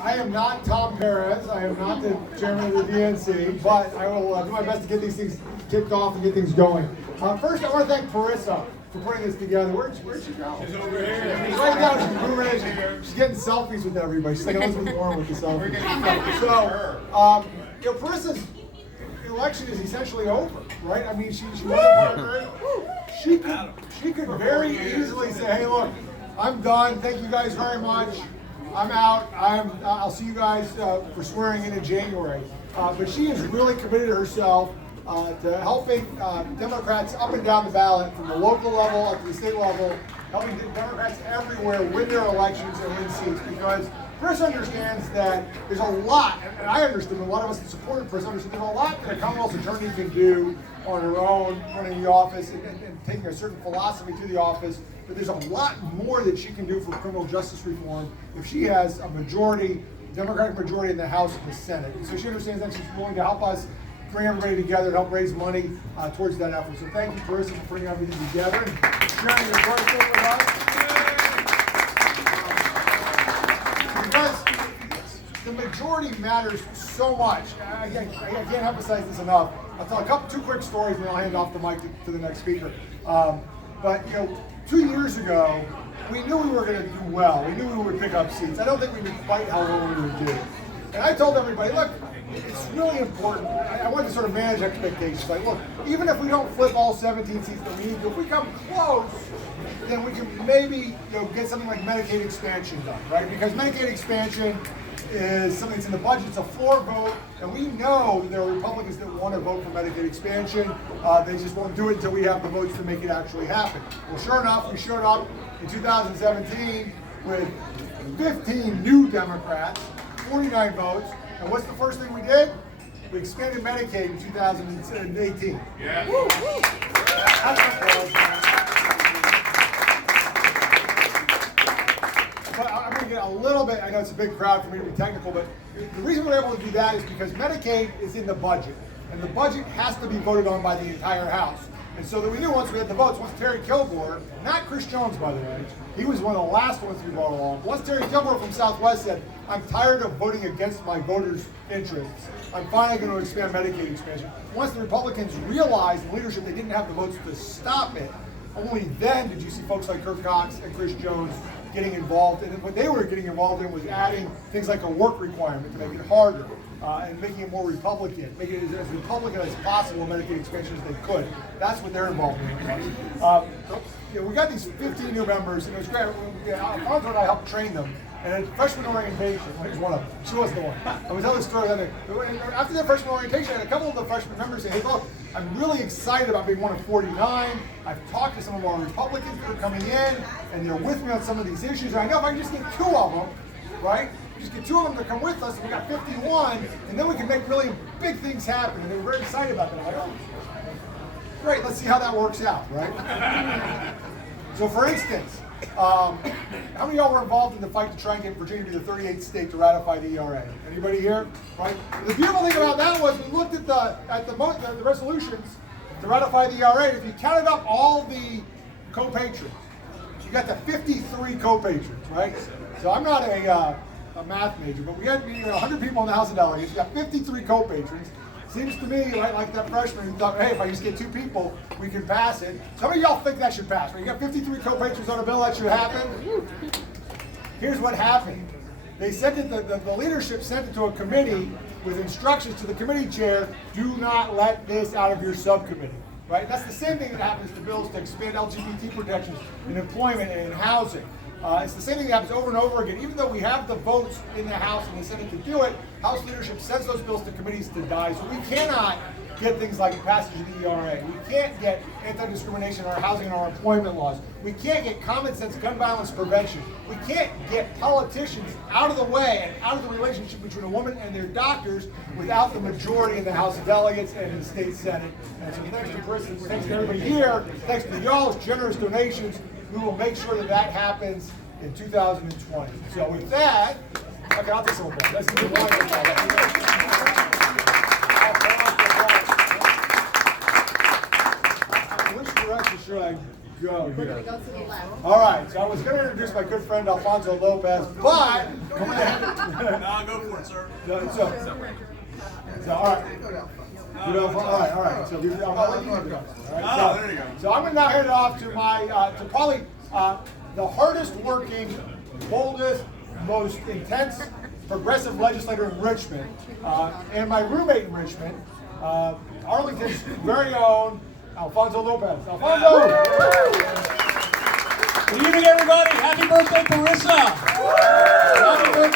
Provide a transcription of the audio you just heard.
I am not Tom Perez. I am not the chairman of the DNC, but I will do my best to get these things kicked off and get things going. First, I want to thank Parissa for putting this together. Where'd she go? She's over here. She's right now. She's moving. She's getting selfies with everybody. She's like Elizabeth Warren with the selfies. So, Parissa's election is essentially over, right? I mean, she could very easily say, "Hey, look, I'm done. Thank you guys very much. I'm out. I'll see you guys for swearing in January." But she has really committed herself to helping Democrats up and down the ballot, from the local level up to the state level, helping Democrats everywhere win their elections and win seats. Because Chris understands that there's a lot, and I understand, a lot of us that supported Chris understand there's a lot that a Commonwealth's attorney can do on her own, running the office and taking a certain philosophy to the office. But there's a lot more that she can do for criminal justice reform if she has a majority, Democratic majority in the House and the Senate. And so she understands that she's willing to help us bring everybody together and help raise money towards that effort. So thank you, Parissa, for putting everything together and sharing your birthday with us. Because the majority matters so much. I can't emphasize this enough. I'll tell two quick stories and then I'll hand off the mic to the next speaker. But 2 years ago, we knew we were going to do well. We knew we would pick up seats. I don't think we knew quite how well we would do. And I told everybody, look, it's really important. I wanted to sort of manage expectations. Like, look, even if we don't flip all 17 seats that we need to, if we come close, then we can maybe get something like Medicaid expansion done, right? Because Medicaid expansion is something that's in the budget. It's a floor vote, and we know that there are Republicans that want to vote for Medicaid expansion. They just won't do it until we have the votes to make it actually happen. Well, sure enough, we showed up in 2017 with 15 new Democrats, 49 votes, and what's the first thing we did? We expanded Medicaid in 2018. Yeah. Woo! But I'm going to get a little bit, I know it's a big crowd for me to be technical, but the reason we're able to do that is because Medicaid is in the budget, and the budget has to be voted on by the entire House. And so that we knew once we had the votes, once Terry Kilgore, not Chris Jones, by the way, he was one of the last ones to be voted along. Once Terry Kilgore from Southwest said, "I'm tired of voting against my voters' interests. I'm finally going to expand Medicaid expansion." Once the Republicans realized in leadership they didn't have the votes to stop it, only then did you see folks like Kirk Cox and Chris Jones getting involved. And what they were getting involved in was adding things like a work requirement to make it harder. And making it more Republican, making it as Republican as possible, Medicaid expansion as they could. That's what they're involved in. We got these 15 new members, and it was great. Alfonso and I helped train them. And at freshman orientation, here's one of them. She was the one. I was telling the story the other day. After the freshman orientation, I had a couple of the freshman members say, "Hey, look, I'm really excited about being one of 49. I've talked to some of our Republicans that are coming in, and they're with me on some of these issues. And I know if I can just get 2 of them, right? Just get 2 of them to come with us, and we got 51, and then we can make really big things happen." And they were very excited about that. I'm like, "Oh, great, let's see how that works out," right? So for instance, how many of y'all were involved in the fight to try and get Virginia to be the 38th state to ratify the ERA? Anybody here? Right? The beautiful thing about that was we looked at the resolutions to ratify the ERA. If you counted up all the co-patrons, you got the 53 co-patrons, right? So I'm not a math major, but we had 100 people in the House of Delegates. You got 53 co-patrons. Seems to me like that freshman who thought, "Hey, if I just get 2 people, we can pass it." Some of y'all think that should pass, right? You got 53 co-patrons on a bill that should happen. Here's what happened. They said that the leadership sent it to a committee with instructions to the committee chair: "Do not let this out of your subcommittee." Right? That's the same thing that happens to bills to expand LGBT protections in employment and in housing. It's the same thing that happens over and over again. Even though we have the votes in the House and the Senate to do it, House leadership sends those bills to committees to die. So we cannot get things like passage of the ERA. We can't get anti-discrimination in our housing and our employment laws. We can't get common sense gun violence prevention. We can't get politicians out of the way and out of the relationship between a woman and their doctors without the majority in the House of Delegates and in the state Senate. And so thanks to Chris, thanks to everybody here, thanks to y'all's generous donations, we will make sure that that happens in 2020. So with that, okay, I'll take some of that. Let's do the I wish to rest assured I go We're here. gonna go to the left. All right, so I was going to introduce my good friend Alfonso Lopez, but No, go for it, sir. all right. All right. So I'll let you go. All right, Oh, there you go. So I'm going to now hand it off to my to probably the hardest working, boldest, most intense progressive legislator in Richmond, and my roommate in Richmond, Arlington's very own Alfonso Lopez. Alfonso! Good evening, everybody. Happy birthday, Carissa. Happy birthday.